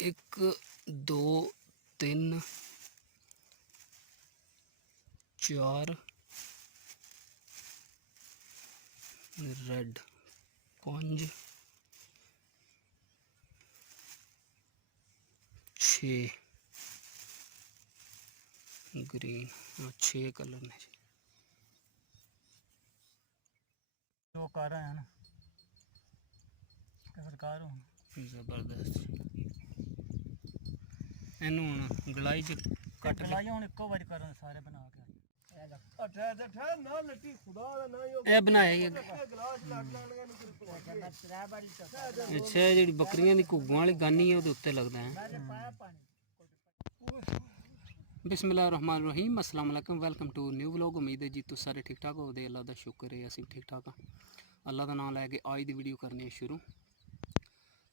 एक दो तीन चार रेड, पांच छे ग्रीन। हाँ 6 कलर ने जी। दो कार हैं ना सरकार हो जबरदस्त। इनू हुण गलाई च कट के गलाई हुण इक्को बारी करन सारे बना के ए बनाए अच्छा जी बकरियां दी घुग्गों वाली गानी है उहदे उत्ते लगदा है। बिस्मिल्लाहिर्रहमानिर्रहीम, अस्सलाम वालेकुम, वेलकम टू न्यू व्लॉग। उम्मीद है जी तुस सारे ठीक ठाक हो। अल्लाह दा शुक्र है असीं ठीक ठाक हाँ। अल्लाह दा नाम लैके अज दी वीडियो करने शुरू।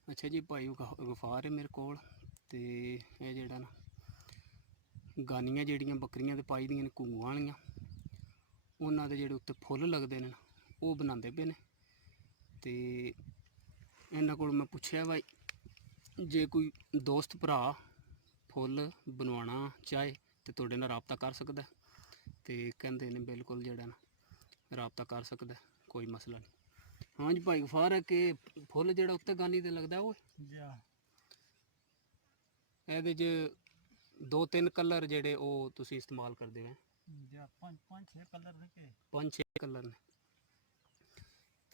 अच्छा जी भाई गफार है मेरे कोल ते एह जेहड़ा ना गानियां जेहड़ियां बकरियां दे पाई दियां ने घुग्गों वालियां, उन्हां दे जेहड़े उत्ते फुੱਲ लगदे ने ओह बनांदे पे ने। ते इन्हां कोल मैं पुच्छेआ भाई जे कोई दोस्त भरा फुੱਲ बनवाना चाहे तो तुहाडे नाल राबता कर सकदा है। ते कहंदे ने बिल्कुल जेहड़ा ना राबता कर सकदा है, कोई मसला नहीं। हाँ जी भाई गफार है कि फुੱਲ जेहड़ा उत्ते गानी दे लगदा ओह ਇਹਦੇ 'ਚ 2-3 कलर ਜਿਹੜੇ ਉਹ ਤੁਸੀਂ ਇਸਤੇਮਾਲ ਕਰਦੇ ਹੋ? पांच छे कलर ने 5-6 कलर ने।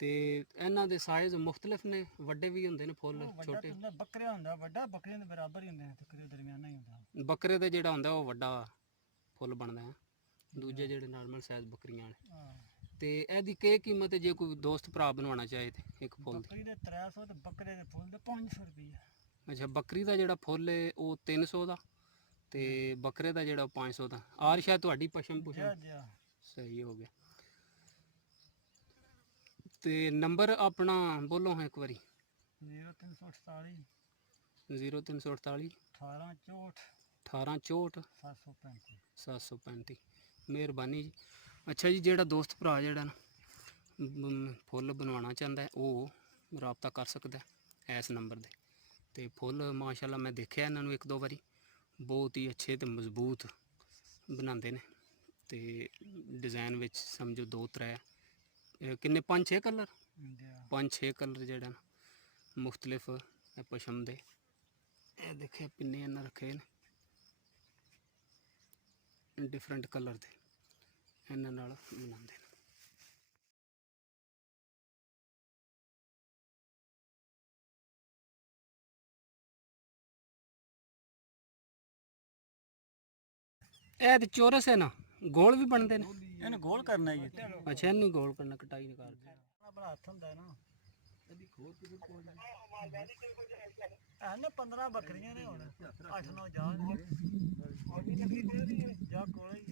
ਤੇ ਇਹਨਾਂ ਦੇ ਸਾਈਜ਼ ਮੁxtਲਿਫ ਨੇ, ਵੱਡੇ ਵੀ ਹੁੰਦੇ ਨੇ ਫੁੱਲ, ਛੋਟੇ? ਬੱਕਰੇ ਹੁੰਦਾ ਵੱਡਾ, ਬੱਕਰੀਆਂ ਦੇ ਬਰਾਬਰ ਹੀ ਹੁੰਦੇ ਨੇ, ਤਕਰੀਬਨ ਦਰਮਿਆਨਾ ਹੀ ਹੁੰਦਾ। ਬੱਕਰੇ ਦਾ ਜਿਹੜਾ ਹੁੰਦਾ ਉਹ ਵੱਡਾ ਫੁੱਲ ਬਣਦਾ ਹੈ, ਦੂਜੇ ਜਿਹੜੇ ਨਾਰਮਲ ਸਾਈਜ਼ ਬੱਕਰੀਆਂ ਵਾਲੇ। ਤੇ ਇਹਦੀ ਕੀ ਕੀਮਤ ਹੈ ਜੇ ਕੋਈ ਦੋਸਤ ਭਰਾ ਬਣਵਾਉਣਾ ਚਾਹੇ ਤੇ ਇੱਕ ਫੁੱਲ ਦੀ? ਬੱਕਰੀ ਦੇ 300 ਤੇ ਬੱਕਰੇ ਦੇ ਫੁੱਲ ਦੇ 500 ਰੁਪਏ। ਅੱਛਾ, ਬੱਕਰੀ ਦਾ ਜਿਹੜਾ ਫੁੱਲ ਹੈ ਉਹ 300 ਦਾ ਤੇ ਬੱਕਰੇ ਦਾ ਜਿਹੜਾ 500 ਦਾ। ਆਰ ਸ਼ਾਇਦ ਤੁਹਾਡੀ ਪਸ਼ਮ ਸਹੀ ਹੋ ਗਿਆ। ਤੇ ਨੰਬਰ ਆਪਣਾ ਬੋਲੋ ਹਾਂ ਇੱਕ ਵਾਰੀ। 0348 0348 1864 1864 735 735। ਮਿਹਰਬਾਨੀ ਜੀ। ਅੱਛਾ ਜੀ, ਜਿਹੜਾ ਦੋਸਤ ਭਰਾ ਜਿਹੜਾ ਨਾ ਫੁੱਲ ਬਣਵਾਉਣਾ ਚਾਹੁੰਦਾ ਹੈ ਉਹ ਰਾਬਤਾ ਕਰ ਸਕਦਾ ਇਸ ਨੰਬਰ ਦੇ। ਤੇ ਫੁੱਲ ਮਾਸ਼ਾਅੱਲਾ ਮੈਂ ਦੇਖਿਆ ਇਹਨਾਂ ਨੂੰ ਇੱਕ ਦੋ ਵਾਰੀ, ਬਹੁਤ ਹੀ ਅੱਛੇ ਤੇ ਮਜ਼ਬੂਤ ਬਣਾਉਂਦੇ ਨੇ। ਤੇ ਡਿਜ਼ਾਈਨ ਵਿੱਚ ਸਮਝੋ 2-3 ਕਿੰਨੇ 5-6 ਕਲਰ, 5-6 ਕਲਰ ਜਿਹੜਾ ਨਾ ਮੁxtਲਿਫ ਪਸ਼ਮ ਦੇ। ਇਹ ਦੇਖਿਆ ਪਿੰਨੇ ਇਹਨਾਂ ਰੱਖੇ ਨੇ डिफरेंट कलर ਦੇ, ਇਹਨਾਂ ਨਾਲ ਬਣਾਉਂਦੇ ਨੇ। ਇਹ ਤੇ ਚੌਰਸ ਹੈ ਨਾ, ਗੋਲ ਵੀ ਬਣਦੇ ਨੇ? ਇਹਨੂੰ ਗੋਲ ਕਰਨਾ ਹੀ। ਅੱਛਾ, ਇਹਨੂੰ ਗੋਲ ਕਰਨਾ, ਕਟਾਈ ਨਹੀਂ ਕਰਦੇ। ਆਪਣਾ ਹੱਥ ਹੁੰਦਾ ਹੈ ਨਾ। ਇਹਨੇ 15 ਬੱਕਰੀਆਂ ਨੇ, ਹੁਣ 8-9 ਜਾ ਕੋਲੇ